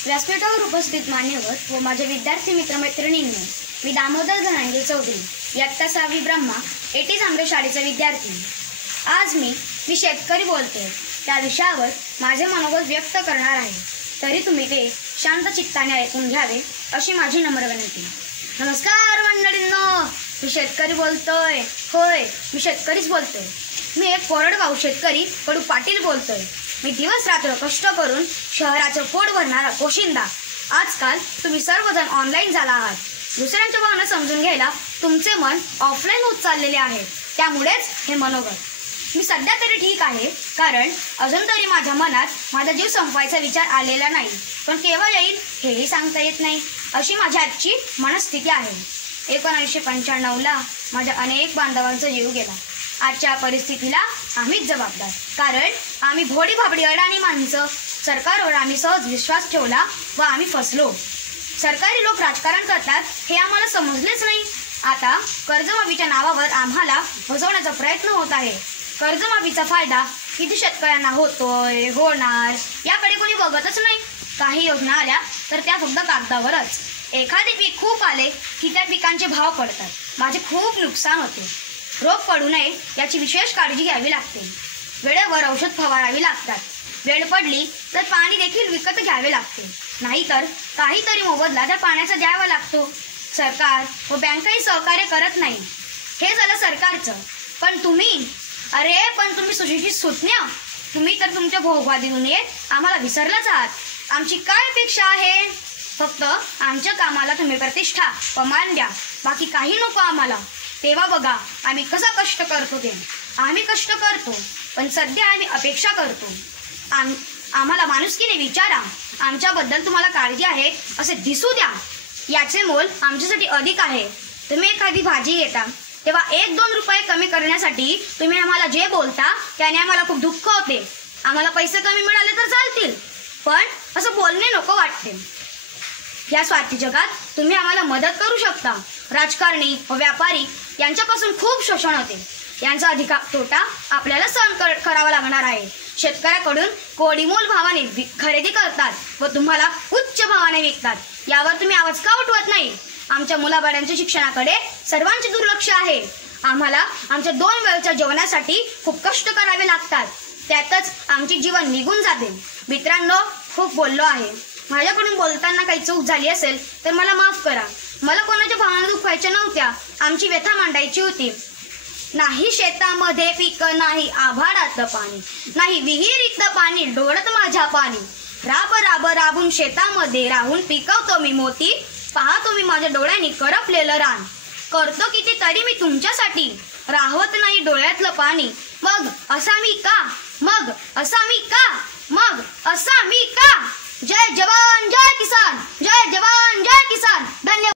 व्यासपीठावर उपस्थित मान्यवर व माझे विद्यार्थी मित्रमैत्रिणींनो, मी दामोदर धनंजय चौधरी, इयत्ता 6वी ब्रह्मा एटी जांभळे शाळेचा विद्यार्थी। आज मी शेतकरी बोलते त्या विषयावर माझे मनोगत व्यक्त करणार आहे, तरी तुम्ही ते शांत चित्ताने ऐकून घ्यावे अशी माझी नम्र विनंती। नमस्कार मंडळींनो, मी शेतकरी बोलतोय। होय, मी शेतकरीच बोलतोय। मी एक कोरडवाहू शेतकरी कडू पाटील बोलतोय। मी दिवस रात्र कष्ट करून शहराचं पोट भरणारा पोशिंदा। आजकाल तुम्ही सर्वजण ऑनलाईन झाला आहात। दुसऱ्यांच्या भावना समजून घ्यायला तुमचे मन ऑफलाईन होत चाललेले आहे, त्यामुळेच हे मनोगत। मी सध्या तरी ठीक आहे, कारण अजून तरी माझ्या मनात माझा जीव संपवायचा विचार आलेला नाही, पण केव्हा येईल हेही सांगता येत नाही, अशी माझी आजची मनस्थिती आहे। 1995ला माझ्या अनेक बांधवांचा जीव गेला। आजच्या परिस्थितीला आम्हीच जबाबदार, कारण आम्ही भोडी भाबडी अडाणी माणसं। सरकारवर आम्ही सहज विश्वास ठेवला व आम्ही फसलो। सरकारी लोक राजकारण करतात हे आम्हाला समजलेच नाही। आता कर्जमाफीच्या नावावर आम्हाला फसवण्याचा प्रयत्न होत आहे। कर्जमाफीचा फायदा किती शेतकऱ्यांना होतोय, होणार याकडे कोणी बघतच नाही। काही योजना आल्या तर त्या फक्त कागदावरच। एखादे पीक खूप आले की त्या पिकांचे भाव पडतात। माझे खूप नुकसान होते। रोग पडू नये याची विशेष काळजी घ्यावी लागते। वेळेवर औषध फवारावी लागतात। वेळ पडली तर पाणी देखील विकत घ्यावे लागते, नाहीतर काहीतरी मोबदला त्या पाण्याचा द्यावा लागतो। सरकार व बँकाही सहकार्य करत नाही। हे झालं सरकारचं, पण तुम्ही सुशिक्षित सुज्ञ, तुम्ही तर तुमच्या भोगवादी दुनियेत आम्हाला विसरलाच आहात। आमची काय अपेक्षा आहे? फक्त आमच्या कामाला तुम्ही प्रतिष्ठा व मान द्या, बाकी काही नको आम्हाला। तेव्हा बघा आम्ही कसा कष्ट करतो ते। आम्ही कष्ट करतो, पण सध्या आम्ही अपेक्षा करतो। आम्हाला माणुसकीने विचारा, आमच्याबद्दल तुम्हाला काळजी आहे असे दिसू द्या। याचे मोल आमच्यासाठी अधिक आहे। तुम्ही एखादी भाजी घेता तेव्हा 1-2 रुपये कमी करण्यासाठी तुम्ही आम्हाला जे बोलता त्याने आम्हाला खूप दुःख होते। आम्हाला पैसे कमी मिळाले तर चालतील, पण असं बोलणे नको वाटते। या स्वार्थी जगात तुम्ही आम्हाला मदत करू शकता। राजकारणी व व्यापारी यांच्यापासून खूप शोषण होते। यांचा अधिक तोटा आपल्याला सहन करावा लागणार आहे। शेतकऱ्याकडून कोडीमोल भावाने खरेदी करतात व तुम्हाला उच्च भावाने विकतात। यावर तुम्ही आवाज का उठवत नाही? आमच्या मुलाबाळांच्या शिक्षणाकडे सर्वांचे दुर्लक्ष आहे। आम्हाला आमच्या 2 वेळच्या जेवणासाठी खूप कष्ट करावे लागतात, त्यातच आमचे जीवन निघून जाते। मित्रांनो, खूप बोललो आहे। माझ्याकडून बोलताना काही चूक झाली असेल तर मला माफ करा। मला कोणाच्या भावना दुखवायच्या नव्हत्या, आमची व्यथा मांडायची होती। नाही शेतामध्ये पीक, नाही आभाळात पाणी, नाही विहिरीत पाणी, डोळत माझ्या पाणी। राब राब राबून शेतामध्ये राहून पिकवतो मी मोती, पहा तुम्ही माझ्या डोळ्यांनी करपलेलं रान। करतो किती तरी मी तुमच्यासाठी, राहवत नाही डोळ्यातलं पाणी। मग असा मी का, मग असा मी का, मग असा मी का? जय जवान जय किसान, जय जवान